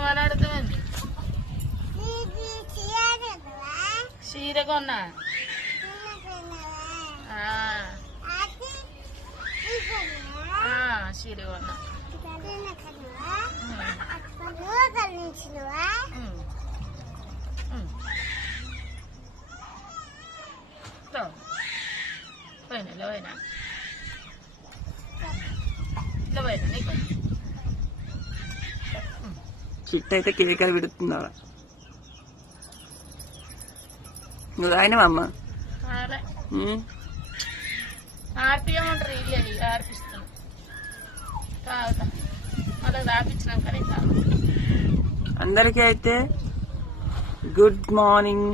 కొనమని అడుగుతుంది. చీర కొన్నా చీర కొన్నా. పోయినా పోయినా ఇట్లా పోయినా నీకు చిట్ట అయితే కేకలు పెడుతుందా? నువ్వు తాగినవమ్మా? ఆర్పియమంటారు ఇల్లు ఆర్పిస్తాను తాగుతా మళ్ళీ తాపించినాక నేను తాగు. అందరికీ అయితే గుడ్ మార్నింగ్.